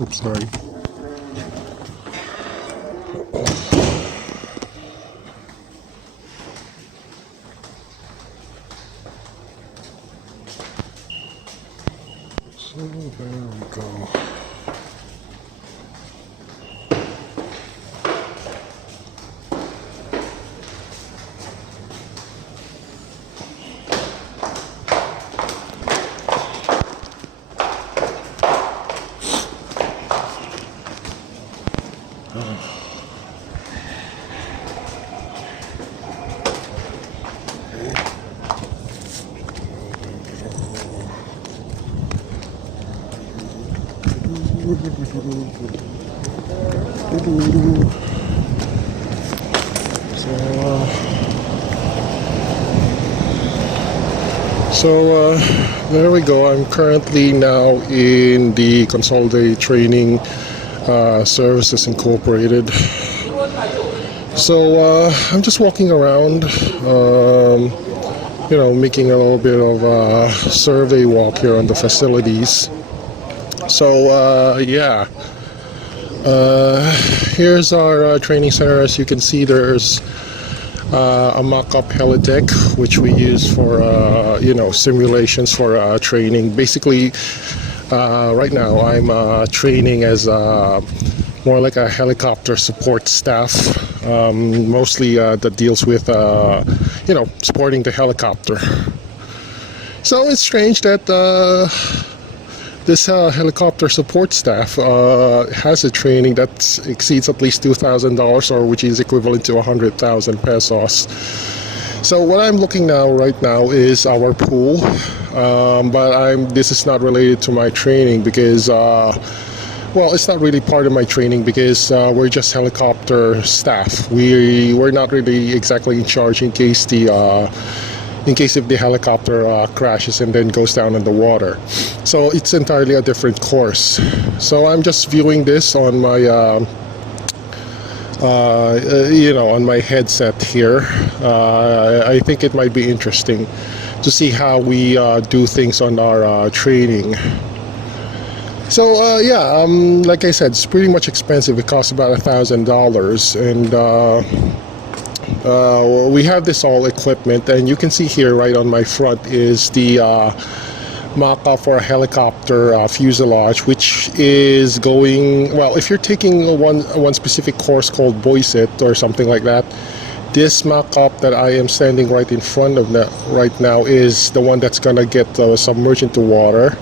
Oops, sorry. So there we go. So there we go. I'm currently now in the Consolidated Training Services Incorporated. So I'm just walking around, making a little bit of a survey walk here on the facilities. So here's our training center. As you can see, there's a mock-up helideck which we use for simulations for training. Basically, right now I'm training as more like a helicopter support staff, mostly that deals with supporting the helicopter. So it's strange that this helicopter support staff has a training that exceeds at least $2,000, or which is equivalent to 100,000 pesos. So what I'm looking right now is our pool, but this is not related to my training because it's not really part of my training because we're just helicopter staff. We're not really exactly in charge in case if the helicopter crashes and then goes down in the water. So it's entirely a different course. So I'm just viewing this on my on my headset here. I think it might be interesting to see how we do things on our training. So like I said, it's pretty much expensive. It costs about $1,000, and we have this all equipment, and you can see here right on my front is the mock-up for a helicopter fuselage, which is going, well, if you're taking one specific course called Boyset or something like that, this mock-up that I am standing right in front of right now is the one that's gonna get submerged into water.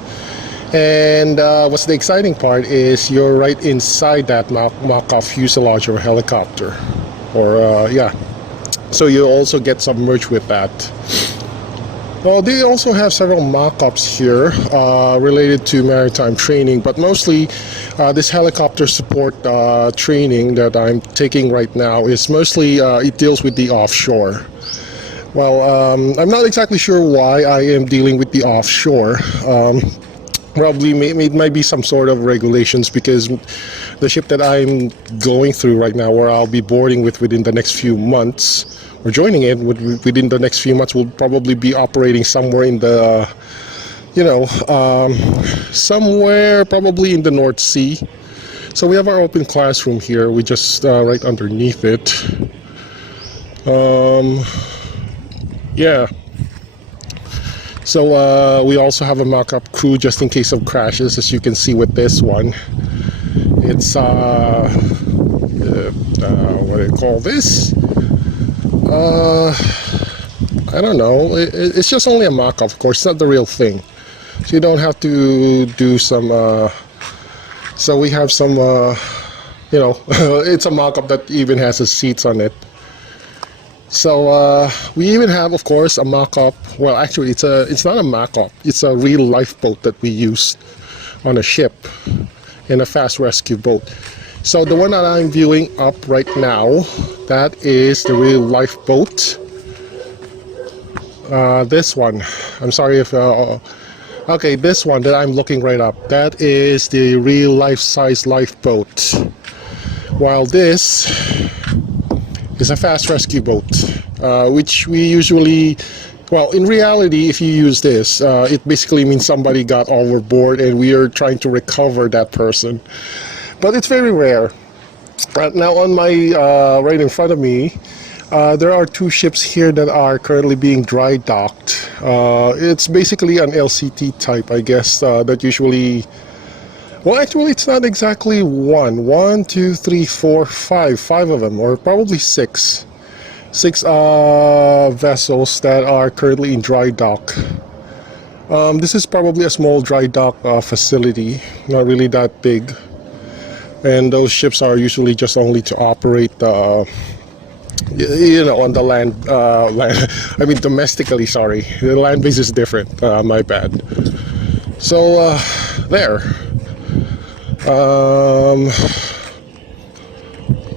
And what's the exciting part is you're right inside that mock-up fuselage or helicopter, or so you also get submerged with that. Well, they also have several mock-ups here related to maritime training, but mostly this helicopter support training that I'm taking right now is mostly, it deals with the offshore. Well, I'm not exactly sure why I am dealing with the offshore. Probably it might be some sort of regulations, because the ship that I'm going through right now, where I'll be boarding within the next few months, or joining it within the next few months, will probably be operating somewhere in the, somewhere probably in the North Sea. So we have our open classroom here. We just right underneath it. So we also have a mock-up crew just in case of crashes, as you can see with this one. It's what do you call this? I don't know. It's just only a mock-up, of course. It's not the real thing. So you don't have to do some. So we have some. It's a mock-up that even has the seats on it. So we even have, of course, a mock-up. Well, actually, it's not a mock-up. It's a real lifeboat that we use on a ship, in a fast rescue boat. So the one that I'm viewing up right now, that is the real lifeboat. This one, I'm sorry if. Okay, this one that I'm looking right up, that is the real life-size lifeboat. While this is a fast rescue boat, which we usually Well, in reality, if you use this, it basically means somebody got overboard and we are trying to recover that person. But it's very rare. Now, on my right in front of me, there are two ships here that are currently being dry docked. It's basically an LCT type, I guess, that usually... Well, actually, it's not exactly one. 1, 2, 3, 4, 5. 5 of them, or probably 6. 6 vessels that are currently in dry dock. This is probably a small dry dock facility, not really that big. And those ships are usually just only to operate, you know, on the land, I mean domestically, sorry. The land base is different, my bad. So, there.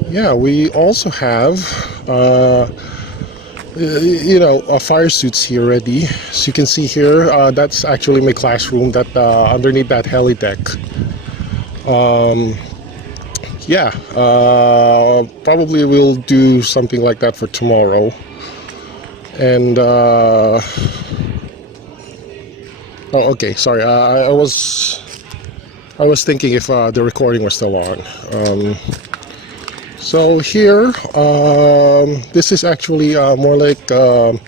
Yeah, we also have, you know, fire suits here ready. So you can see here, that's actually my classroom that underneath that heli deck. Yeah, probably we'll do something like that for tomorrow. And oh, okay, sorry. I was thinking if the recording was still on. So here, this is actually more like a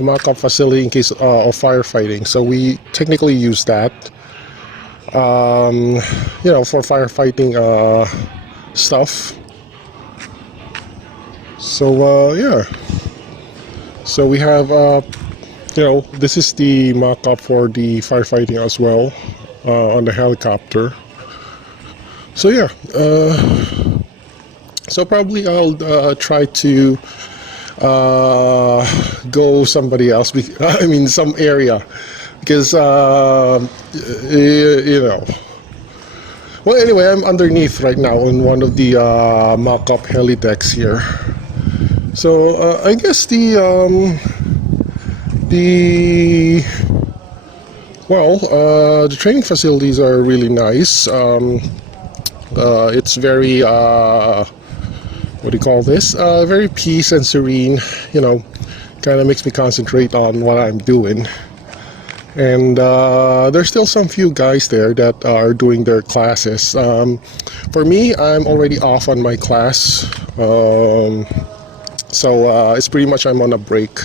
mock-up facility in case of firefighting. So we technically use that. You know, for firefighting stuff. So yeah, so we have you know, this is the mock-up for the firefighting as well, on the helicopter. So yeah, so probably I'll try to go somebody else, I mean some area, because you know. Well, anyway, I'm underneath right now on one of the mock-up heli decks here. So I guess the training facilities are really nice. It's very what do you call this? Very peace and serene. You know, kind of makes me concentrate on what I'm doing. And there's still some few guys there that are doing their classes. For me, I'm already off on my class, so it's pretty much I'm on a break.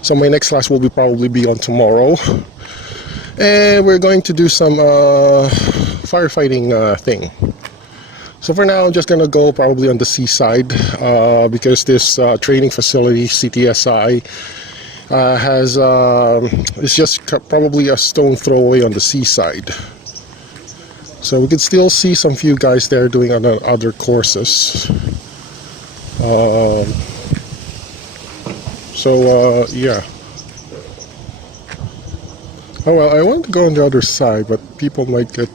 So my next class will probably be on tomorrow, and we're going to do some firefighting thing. So for now, I'm just gonna go probably on the seaside because this training facility, CTSI, has it's just probably a stone throw away on the seaside. So we can still see some few guys there doing other courses. Yeah. Oh well, I want to go on the other side, but people might get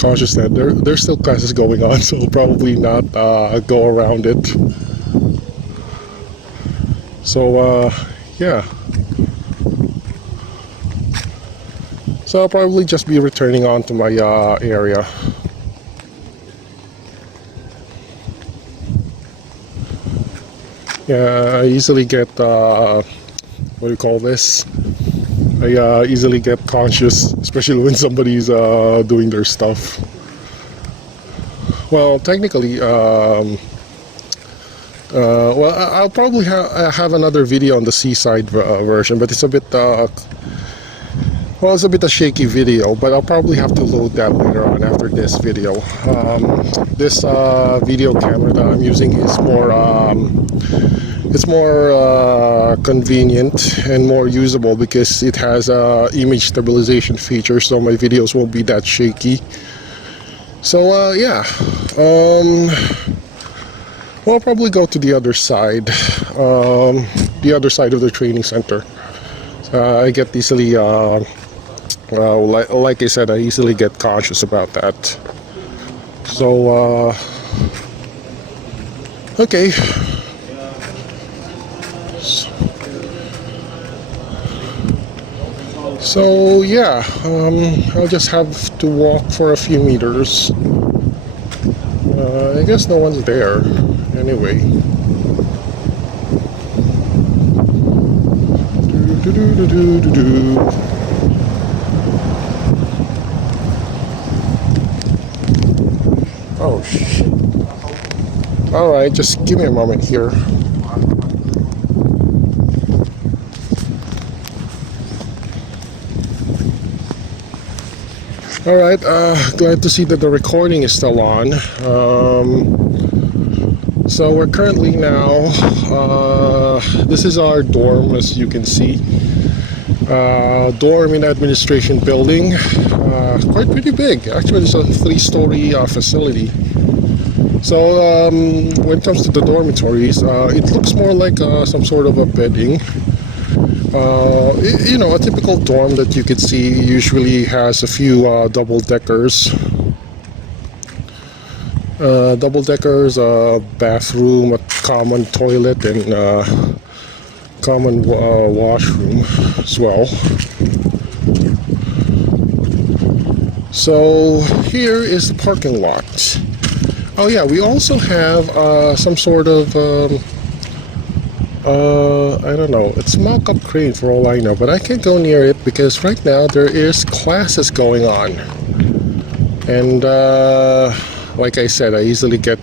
cautious that there's still classes going on, so we'll probably not go around it. So yeah, so I'll probably just be returning on to my area. Yeah, I easily get what do you call this? I easily get conscious, especially when somebody's doing their stuff. Well, technically, well, I'll probably have another video on the seaside version, but it's a bit, well, it's a bit a shaky video, but I'll probably have to load that later on after this video. This video camera that I'm using is more, it's more convenient and more usable because it has image stabilization feature, so my videos won't be that shaky. So yeah, well, I'll probably go to the other side of the training center. I get easily, like I said, I easily get conscious about that. So, okay. So yeah, I'll just have to walk for a few meters. I guess no one's there anyway. Oh shit. Alright, just give me a moment here. Alright, glad to see that the recording is still on. So we're currently now, this is our dorm, as you can see. Dorm in administration building, quite pretty big. Actually, it's a 3-story facility. So when it comes to the dormitories, it looks more like some sort of a bedding. You know, a typical dorm that you could see usually has a few double-deckers. A bathroom, a common toilet, and common washroom as well. So here is the parking lot. Oh yeah, we also have some sort of I don't know, it's a mock-up crane for all I know, but I can't go near it because right now there is classes going on. And like I said, I easily get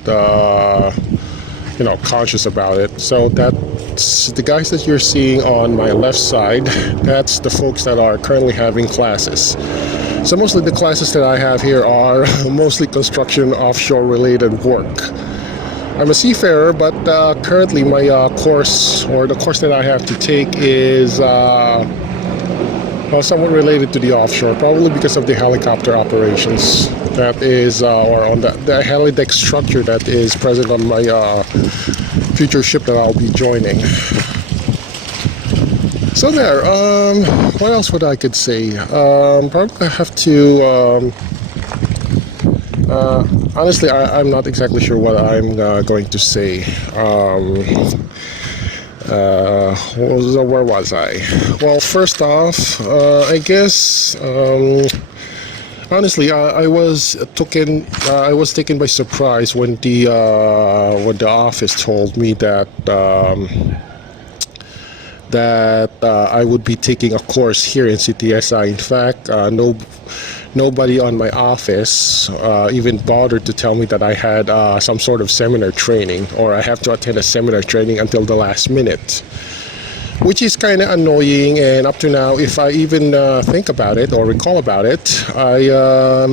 you know, conscious about it. So that's the guys that you're seeing on my left side. That's the folks that are currently having classes. So mostly the classes that I have here are mostly construction offshore related work. I'm a seafarer, but currently my course, or the course that I have to take, is somewhat related to the offshore, probably because of the helicopter operations that is, or on the helideck structure that is present on my future ship that I'll be joining. So there, what else would I could say? Probably I have to, honestly, I'm not exactly sure what I'm going to say. Where was I? Well, first off, I guess, honestly, I was taken by surprise when the office told me that I would be taking a course here in CTSI. In fact, nobody on my office even bothered to tell me that I had some sort of seminar training, or I have to attend a seminar training until the last minute, which is kind of annoying. And up to now, if I even think about it or recall about it, I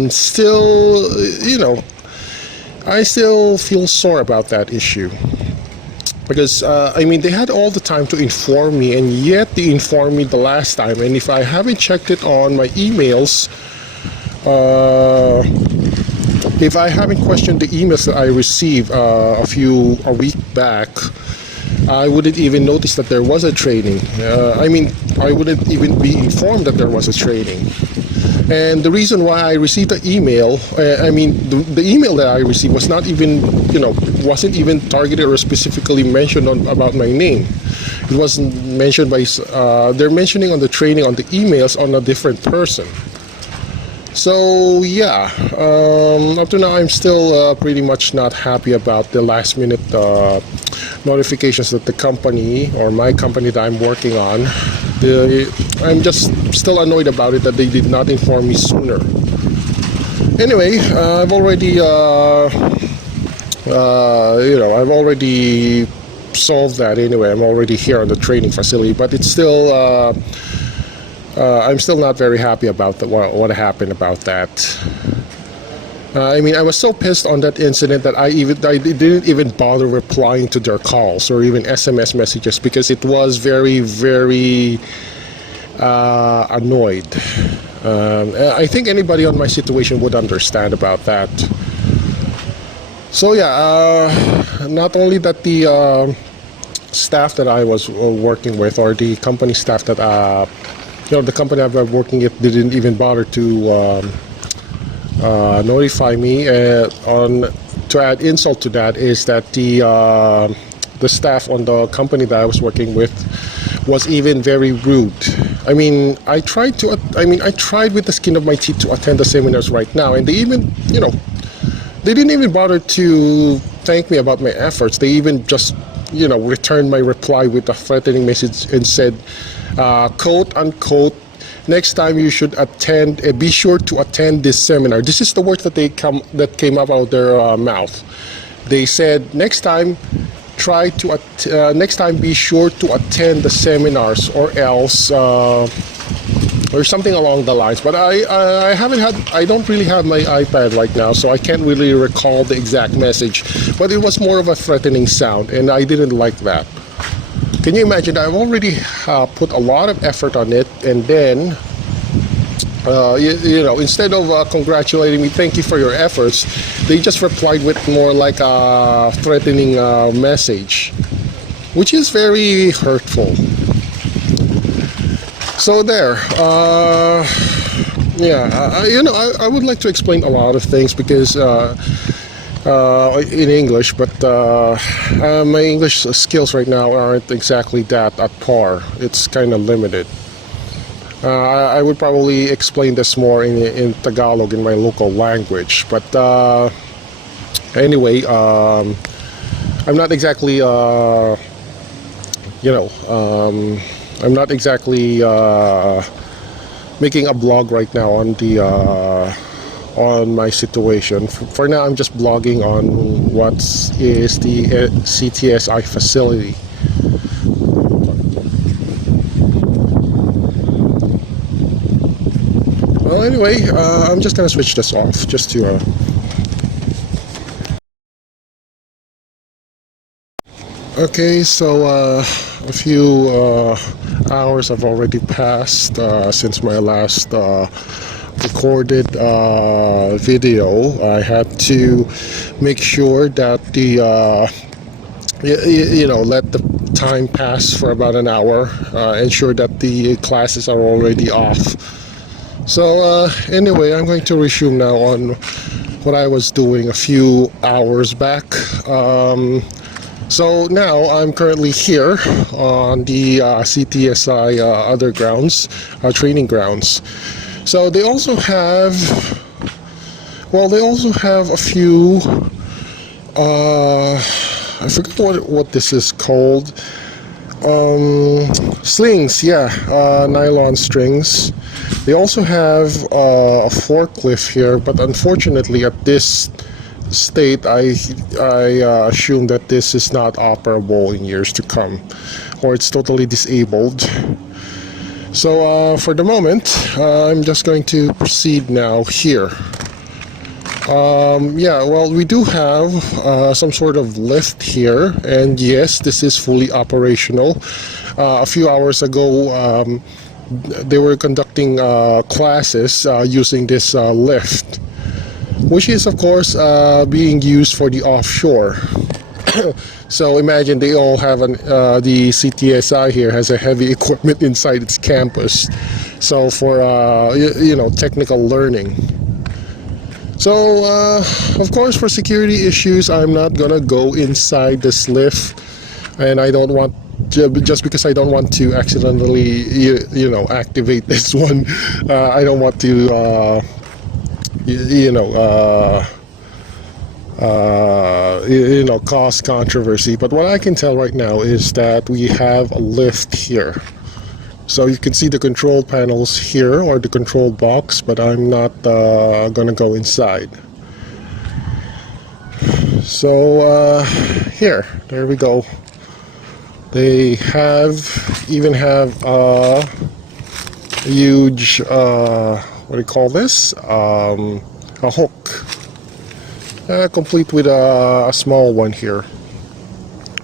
still, you know, I still feel sore about that issue. Because, I mean, they had all the time to inform me, and yet they informed me the last time. And if I haven't checked it on my emails, if I haven't questioned the emails that I received a week back, I wouldn't even notice that there was a training. I mean, I wouldn't even be informed that there was a training. And the reason why I received the email, I mean, the email that I received was not even, you know, wasn't even targeted or specifically mentioned about my name. It was mentioned by, they're mentioning on the training on the emails on a different person. So yeah, up to now I'm still pretty much not happy about the last minute notifications that the company, or my company that I'm working on, I'm just still annoyed about it that they did not inform me sooner. Anyway, I've already you know, I've already solved that anyway. I'm already here on the training facility, but it's still I'm still not very happy about what happened about that. I mean, I was so pissed on that incident that I didn't even bother replying to their calls or even SMS messages, because it was very, very annoyed. I think anybody on my situation would understand about that. So yeah, not only that the staff that I was working with, or the company staff that you know, the company I've been working at, didn't even bother to notify me. To add insult to that is that the staff on the company that I was working with was even very rude. I mean, I tried with the skin of my teeth to attend the seminars right now, and they even, you know, they didn't even bother to thank me about my efforts. They even just returned my reply with a threatening message and said, quote unquote, next time you should attend, be sure to attend this seminar. This is the words that came out of their mouth. They said, next time, next time be sure to attend the seminars, or else, or something along the lines. But I don't really have my iPad right now, so I can't really recall the exact message. But it was more of a threatening sound, and I didn't like that. Can you imagine? I've already put a lot of effort on it, and then instead of congratulating me, thank you for your efforts, they just replied with more like a threatening message, which is very hurtful. So there, I would like to explain a lot of things because in English, but my English skills right now aren't exactly that at par. It's kind of limited. I would probably explain this more in Tagalog, in my local language. But anyway, I'm not exactly, I'm not exactly making a blog right now on my situation. For now, I'm just blogging on what is the CTSI facility. Well, anyway, I'm just gonna switch this off just to. Okay, so a few hours have already passed since my last recorded video. I had to make sure that let the time pass for about an hour, ensure that the classes are already off. So anyway, I'm going to resume now on what I was doing a few hours back. So now I'm currently here on the CTSI other grounds, training grounds. So they also have a few, I forget what this is called, slings, nylon strings. They also have a forklift here, but unfortunately at this state I assume that this is not operable in years to come, or it's totally disabled. So for the moment, I'm just going to proceed now here. We do have some sort of lift here, and yes, this is fully operational. A few hours ago, they were conducting classes using this lift, which is of course being used for the offshore. So imagine they all have the CTSI here has a heavy equipment inside its campus, so for technical learning. So of course, for security issues, I'm not gonna go inside this lift, and I don't want just because I don't want to accidentally activate this one. I don't want to cause controversy. But what I can tell right now is that we have a lift here. So you can see the control panels here, or the control box, but I'm not gonna go inside. So there we go. They even have a huge, what do you call this? A hook, complete with a small one here.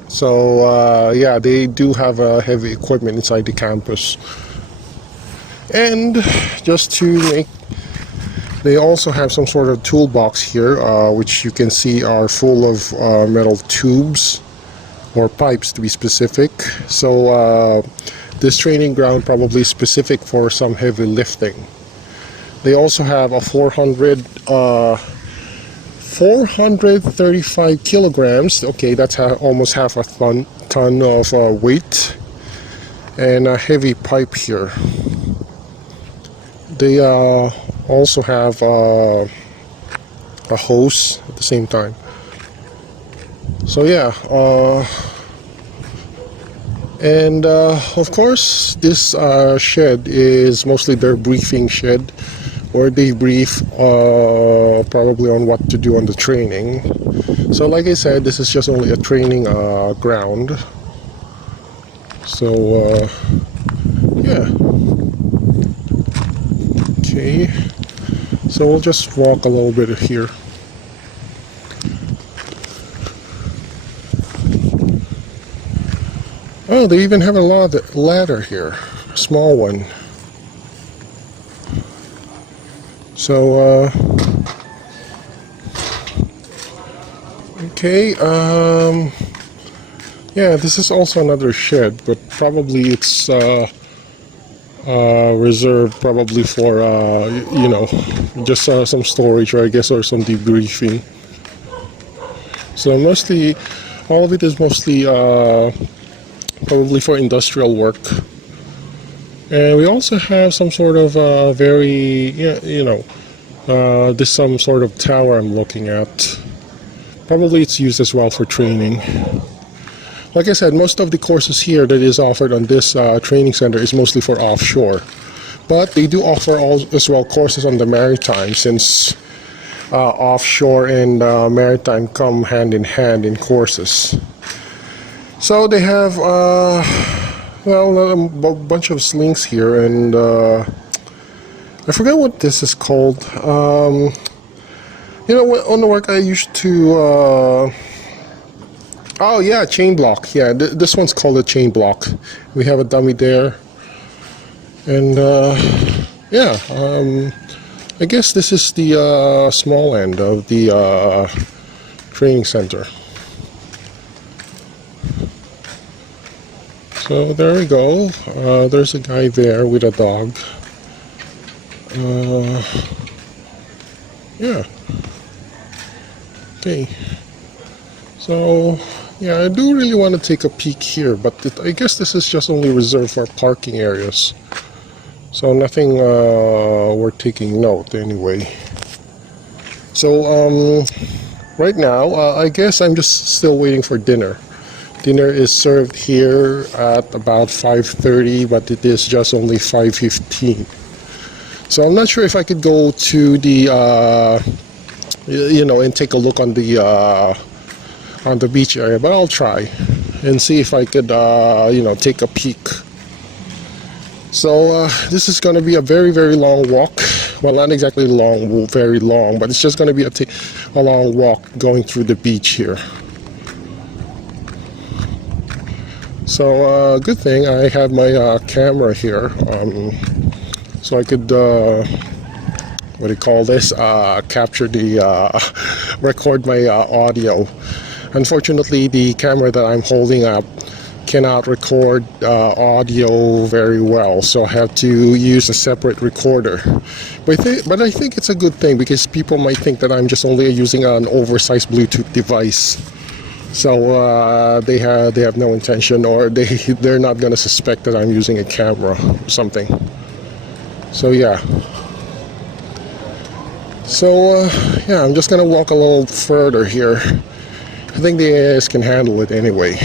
So they do have heavy equipment inside the campus. And just to make, they also have some sort of toolbox here, which you can see are full of metal tubes, or pipes to be specific. So this training ground probably is specific for some heavy lifting. They also have a 435 kilograms. Okay, that's almost half a ton of weight, and a heavy pipe here. They also have a hose at the same time. So And of course, this shed is mostly their briefing shed, where they brief probably on what to do on the training. So like I said, this is just only a training ground. So yeah, okay. So we'll just walk a little bit here. Oh, they even have a ladder here, a small one. So, okay, yeah, this is also another shed, but probably it's reserved probably for, you know, just some storage, or I guess, or some debriefing. So mostly, all of it is mostly probably for industrial work. And we also have some sort of very, yeah, you know, this some sort of tower I'm looking at. Probably it's used as well for training. Like I said, most of the courses here that is offered on this training center is mostly for offshore. But they do offer as well courses on the maritime, since offshore and maritime come hand in courses. So they have, well, a bunch of slings here, and I forget what this is called. You know, on the work I used to, oh yeah, chain block. Yeah, this one's called a chain block. We have a dummy there. And yeah, I guess this is the small end of the training center. So there we go. There's a guy there with a dog. Yeah. Okay. So yeah, I do really want to take a peek here, but I guess this is just only reserved for parking areas. So nothing worth taking note anyway. So right now, I guess I'm just still waiting for dinner. Dinner is served here at about 5:30, but it is just only 5:15. So I'm not sure if I could go to the, you know, and take a look on the beach area, but I'll try and see if I could, you know, take a peek. So this is going to be a very, very long walk. Well, not exactly long, very long, but it's just going to be a long walk going through the beach here. So good thing I have my camera here, so I could, what do you call this, capture the, record my audio. Unfortunately, the camera that I'm holding up cannot record audio very well, so I have to use a separate recorder. But I think it's a good thing, because people might think that I'm just only using an oversized Bluetooth device. So they have no intention, or they're not gonna suspect that I'm using a camera or something. So yeah. So yeah, I'm just gonna walk a little further here. I think the AIS can handle it anyway.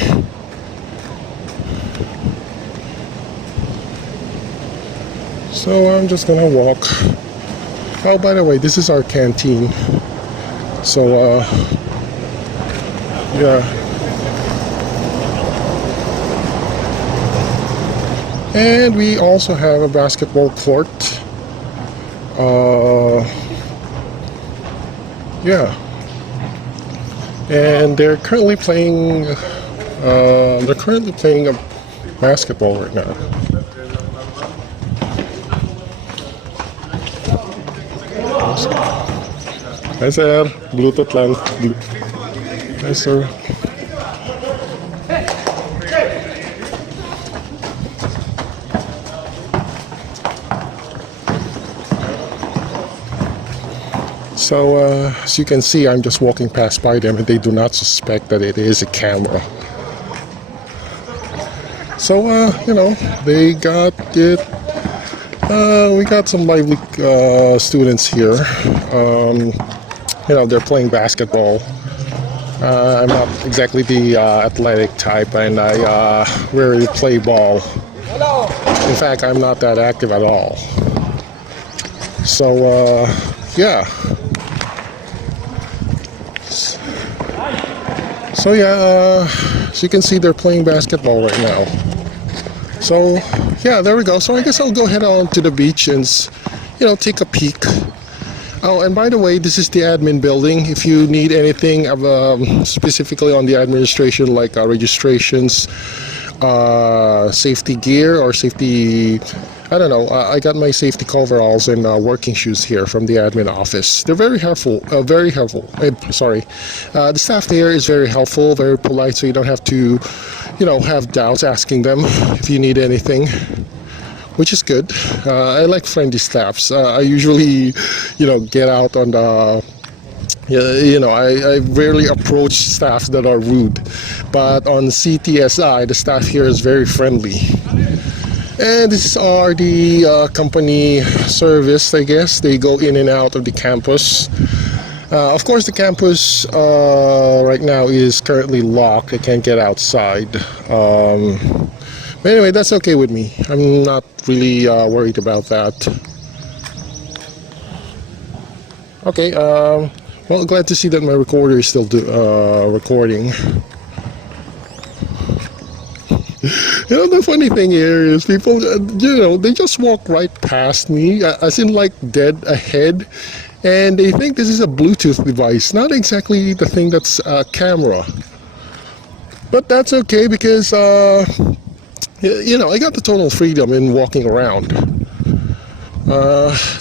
So I'm just gonna walk. Oh, by the way, this is our canteen. So yeah. And we also have a basketball court. Yeah. And they're currently playing a basketball right now. Hi sir, Bluetooth lang. Hi sir. So as you can see, I'm just walking past by them, and they do not suspect that it is a camera. So you know, they got it. We got some lively students here. You know, they're playing basketball. I'm not exactly the athletic type, and I rarely play ball. In fact, I'm not that active at all. So, yeah. So, yeah, so you can see they're playing basketball right now. So, yeah, there we go. So I guess I'll go head on to the beach and, take a peek. Oh, and by the way, this is the admin building. If you need anything specifically on the administration, like registrations, safety gear, or safety, I don't know. I got my safety coveralls and working shoes here from the admin office. They're very helpful. Very helpful. Sorry, the staff there is very helpful, very polite, so you don't have to, have doubts asking them if you need anything, which is good. I like friendly staffs. I usually, get out on the. I rarely approach staff that are rude, but on CTSI, the staff here is very friendly. And this are the company service, I guess. They go in and out of the campus. Of course, the campus right now is currently locked. I can't get outside. But anyway, that's okay with me. I'm not really worried about that. Okay, well, glad to see that my recorder is still recording. The funny thing here is people, they just walk right past me, as in like dead ahead, and they think this is a Bluetooth device, not exactly the thing that's a camera. But that's okay because, I got the total freedom in walking around.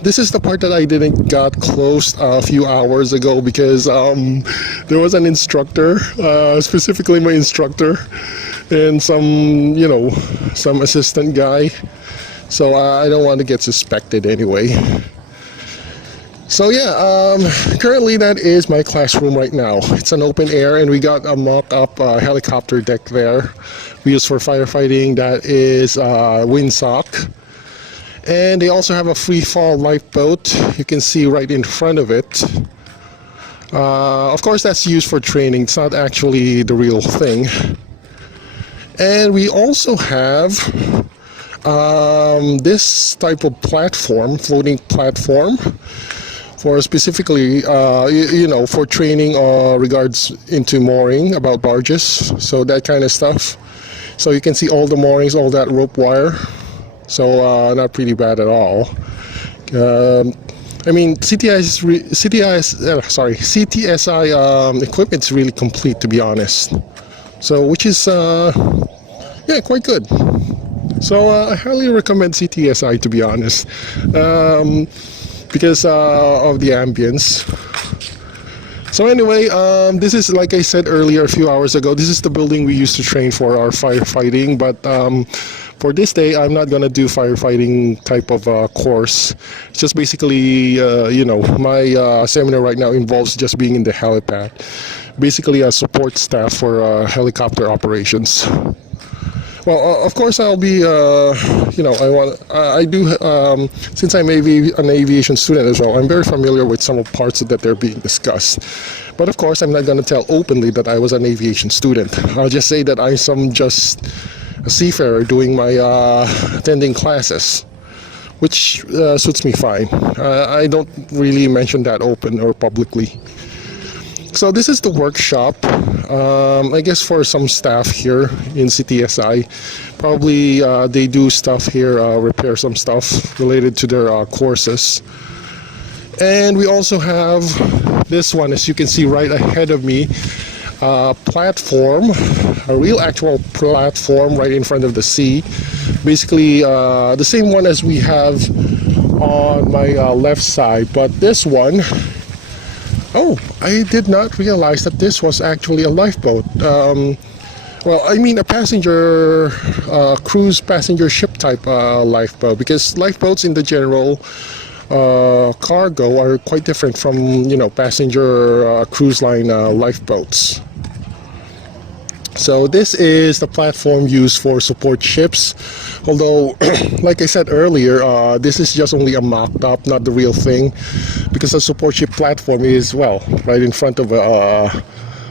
This is the part that I didn't got closed a few hours ago because there was an instructor, specifically my instructor, and some assistant guy. So I don't want to get suspected anyway. So yeah, currently that is my classroom right now. It's an open air, and we got a mock-up helicopter deck there we use for firefighting. That is windsock. And they also have a free fall lifeboat. You can see right in front of it. Of course, that's used for training. It's not actually the real thing. And we also have this type of platform, floating platform, for specifically, for training regards into mooring, about barges, so that kind of stuff. So you can see all the moorings, all that rope wire. So not pretty bad at all. CTSI equipment is really complete, to be honest. So, which is quite good. So I highly recommend CTSI, to be honest, because of the ambience. So anyway, this is, like I said earlier a few hours ago, this is the building we used to train for our firefighting, but for this day, I'm not going to do firefighting type of course. It's just basically, my seminar right now involves just being in the helipad. Basically a support staff for helicopter operations. Well, of course, I'll be, since I'm an aviation student as well, I'm very familiar with some of the parts that they're being discussed. But of course, I'm not going to tell openly that I was an aviation student. I'll just say that I'm just a seafarer doing my attending classes, which suits me fine. I don't really mention that open or publicly. So this is the workshop, I guess, for some staff here in CTSI. Probably they do stuff here, repair some stuff related to their courses. And we also have this one, as you can see right ahead of me, platform, a real actual platform right in front of the sea. Basically the same one as we have on my left side, but this one, oh, I did not realize that this was actually a lifeboat. Well, I mean a passenger, cruise passenger ship type lifeboat, because lifeboats in the general cargo are quite different from, passenger cruise line lifeboats. So this is the platform used for support ships, although like I said earlier, this is just only a mock-up, not the real thing, because the support ship platform is, well, right in front of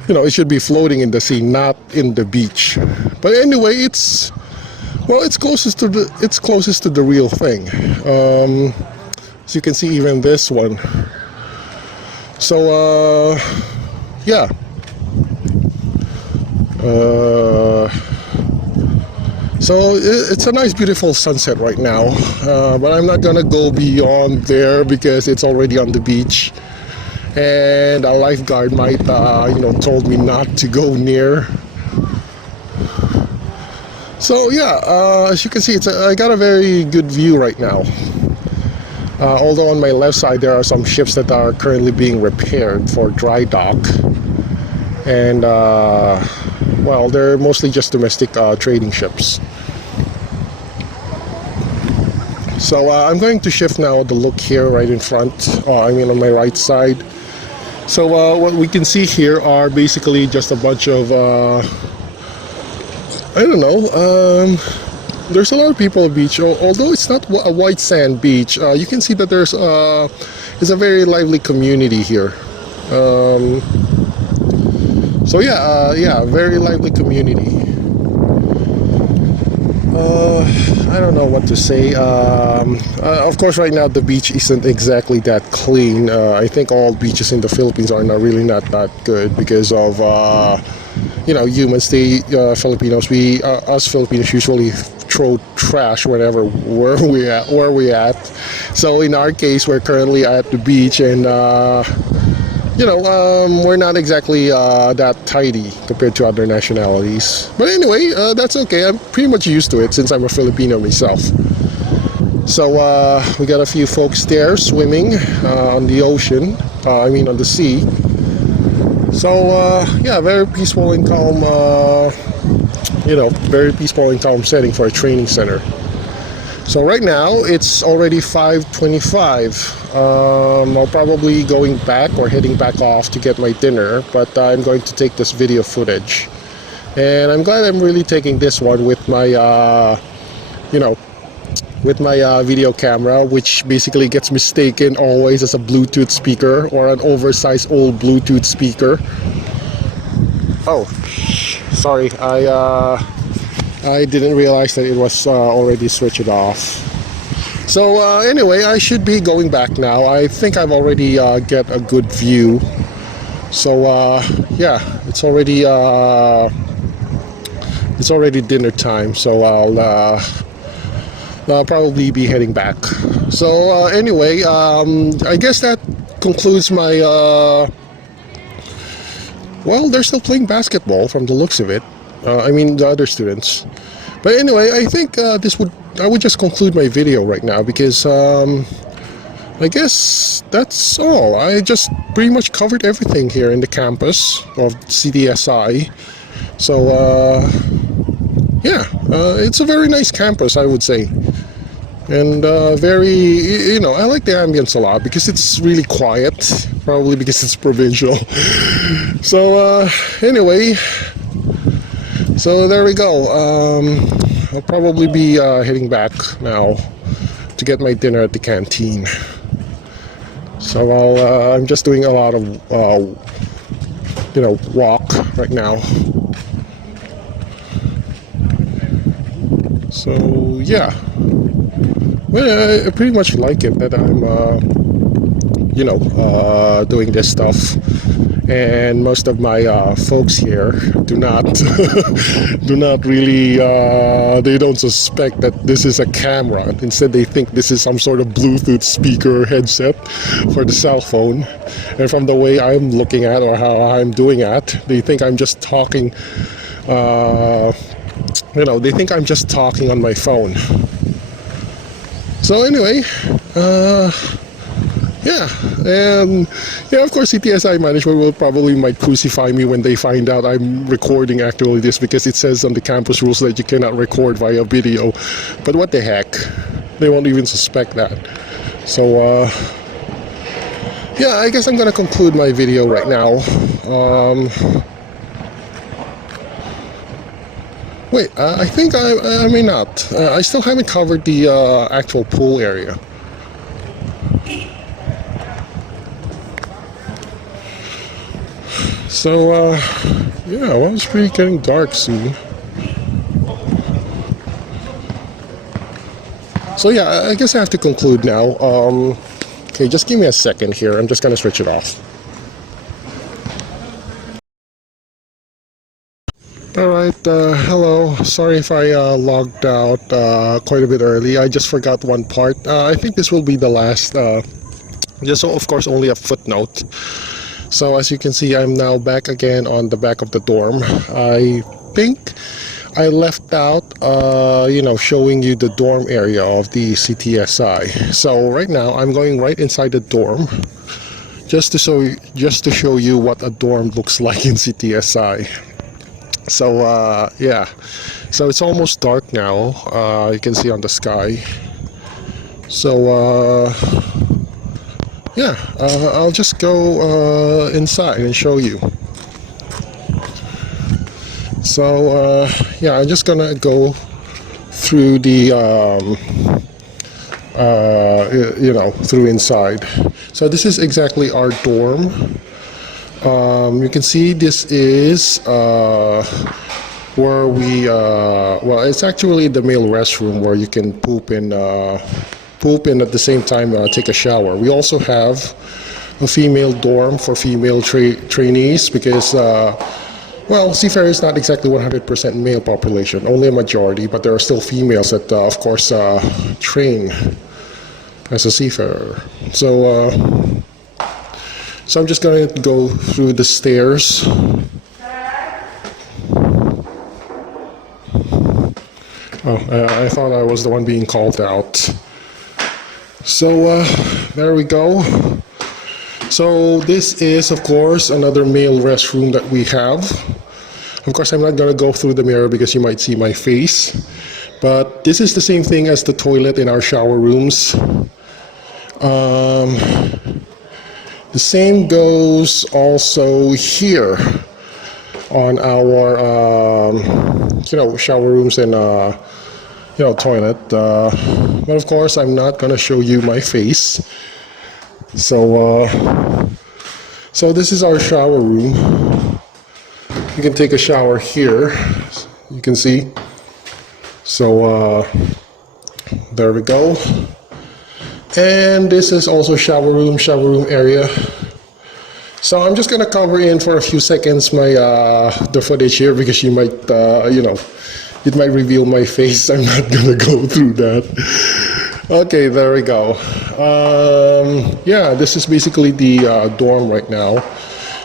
it should be floating in the sea, not in the beach. But anyway, it's closest to the real thing. As you can see, even this one. So yeah. So it's a nice, beautiful sunset right now, but I'm not gonna go beyond there because it's already on the beach, and a lifeguard might, told me not to go near. So yeah, as you can see, I got a very good view right now. Although on my left side there are some ships that are currently being repaired for dry dock, and well, they're mostly just domestic trading ships. So I'm going to shift now the look here right in front, on my right side. So what we can see here are basically just a bunch of, I don't know, there's a lot of people on the beach, although it's not a white sand beach. You can see that there's a very lively community here. So yeah, very lively community. I don't know what to say. Of course, right now the beach isn't exactly that clean. I think all beaches in the Philippines are really not that good because of humans. Filipinos, us Filipinos usually throw trash wherever where we at. So in our case, we're currently at the beach, and we're not exactly that tidy compared to other nationalities. But anyway, that's okay. I'm pretty much used to it since I'm a Filipino myself. So we got a few folks there swimming on the ocean, on the sea. So yeah, very peaceful and calm, very peaceful and calm setting for a training center. So right now it's already 5:25. I'll probably going back or heading back off to get my dinner, but I'm going to take this video footage, and I'm glad I'm really taking this one with my video camera, which basically gets mistaken always as a Bluetooth speaker or an oversized old Bluetooth speaker. Oh, sorry, I didn't realize that it was already switched off. So anyway, I should be going back now. I think I've already get a good view. So yeah, it's already dinner time. So I'll probably be heading back. So anyway, I guess that concludes my. Well, they're still playing basketball from the looks of it. The other students. But anyway, I think I would just conclude my video right now because I guess that's all. I just pretty much covered everything here in the campus of CDSI. So yeah, it's a very nice campus, I would say. And very, I like the ambience a lot because it's really quiet, probably because it's provincial. So anyway, so there we go. I'll probably be heading back now to get my dinner at the canteen. So I'm just doing a lot of walk right now. So yeah, well, I pretty much like it that I'm doing this stuff. And most of my folks here do not really, they don't suspect that this is a camera. Instead, they think this is some sort of Bluetooth speaker headset for the cell phone. And from the way I'm looking at or how I'm doing it, they think I'm just talking, they think I'm just talking on my phone. So anyway, yeah, and yeah, of course, CTSI management might crucify me when they find out I'm recording actually this, because it says on the campus rules that you cannot record via video. But what the heck, they won't even suspect that. So yeah, I guess I'm gonna conclude my video right now. Wait, I think I may not. I still haven't covered the actual pool area. So, yeah, well, it's pretty getting dark soon. So, yeah, I guess I have to conclude now. Okay, just give me a second here. I'm just going to switch it off. All right, hello. Sorry if I logged out quite a bit early. I just forgot one part. I think this will be the last. Just so, of course, only a footnote. So as you can see, I'm now back again on the back of the dorm. I think I left out, showing you the dorm area of the CTSI. So right now, I'm going right inside the dorm, just to show you what a dorm looks like in CTSI. So yeah, so it's almost dark now. You can see on the sky. So yeah, I'll just go inside and show you. So yeah, I'm just gonna go through the through inside. So this is exactly our dorm. You can see this is where we well, it's actually the male restroom where you can poop and at the same time take a shower. We also have a female dorm for female trainees because well, Seafarer is not exactly 100% male population, only a majority, but there are still females that of course train as a seafarer. So so I'm just going to go through the stairs. Oh, I thought I was the one being called out. So there we go. So this is, of course, another male restroom that we have. Of course, I'm not going to go through the mirror because you might see my face. But this is the same thing as the toilet in our shower rooms. The same goes also here on our, shower rooms and, toilet. But of course, I'm not going to show you my face. So, so this is our shower room. You can take a shower here. You can see. So, there we go. And this is also shower room area. So I'm just gonna cover in for a few seconds my the footage here because you might it might reveal my face. I'm not gonna go through that. Okay, there we go. Yeah, this is basically the dorm right now.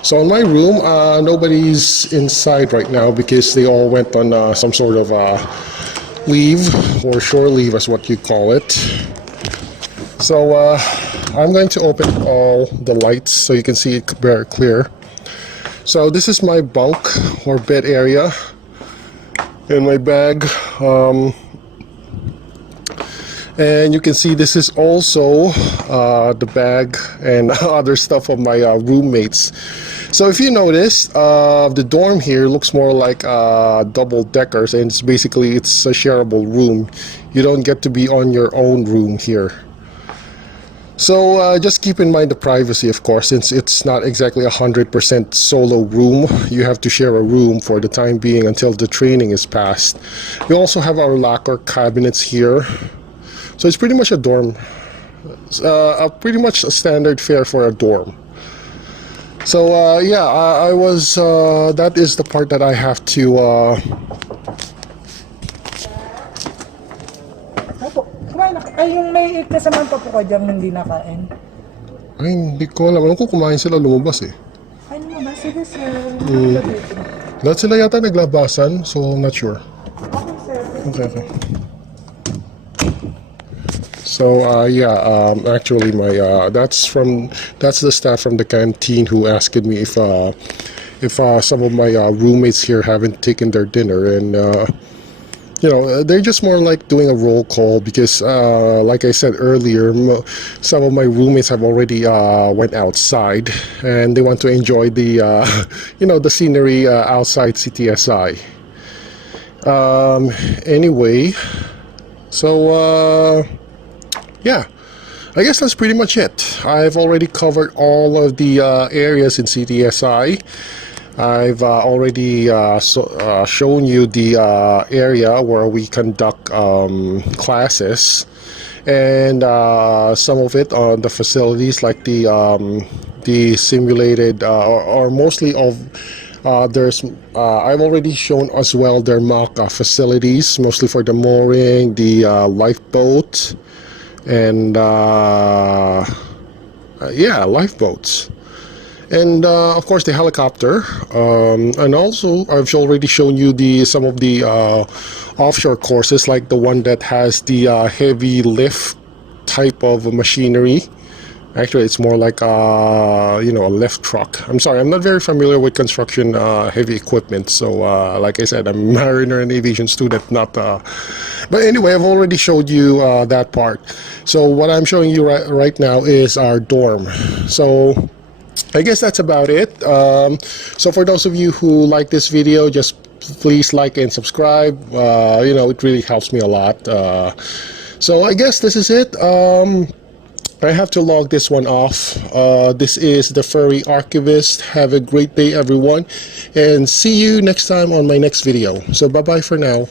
So in my room, nobody's inside right now because they all went on some sort of leave or shore leave, as what you call it. So I'm going to open all the lights so you can see it very clear. So this is my bunk or bed area and my bag. And you can see this is also the bag and other stuff of my roommates. So if you notice, the dorm here looks more like double deckers, and it's a shareable room. You don't get to be on your own room here. So just keep in mind the privacy, of course, since it's not exactly 100% solo room. You have to share a room for the time being until the training is passed. We also have our locker cabinets here. So it's pretty much a dorm, pretty much a standard fare for a dorm. So yeah, I was, that is the part that I have to Ay, yung may kasama pa po ko dyan hindi nakain. ay, hindi ko alam. Alam ko kumain sila lumabas eh. Ay, mo ba? Sige, sir. Lahat sila yata naglabasan, so I'm not sure. Okay, sir. Okay. So yeah, actually that's the staff from the canteen who asked me if some of my roommates here haven't taken their dinner, and they're just more like doing a roll call because like I said earlier, some of my roommates have already went outside and they want to enjoy the the scenery outside CTSI. Anyway, so yeah, I guess that's pretty much it. I've already covered all of the areas in CTSI. I've already shown you the area where we conduct classes, and some of it on the facilities, like the simulated or mostly of there's I've already shown as well their mock facilities, mostly for the mooring, the lifeboat, and yeah, lifeboats, and of course the helicopter, and also I've already shown you the some of the offshore courses, like the one that has the heavy lift type of machinery. Actually, it's more like you know, a lift truck. I'm sorry, I'm not very familiar with construction heavy equipment. So, like I said, I'm a mariner and aviation student, not. But anyway, I've already showed you that part. So what I'm showing you right now is our dorm. So I guess that's about it. So for those of you who like this video, just please like and subscribe. You know, it really helps me a lot. So I guess this is it. I have to log this one off. This is the Furry Archivist. Have a great day, everyone, and see you next time on my next video. So bye-bye for now.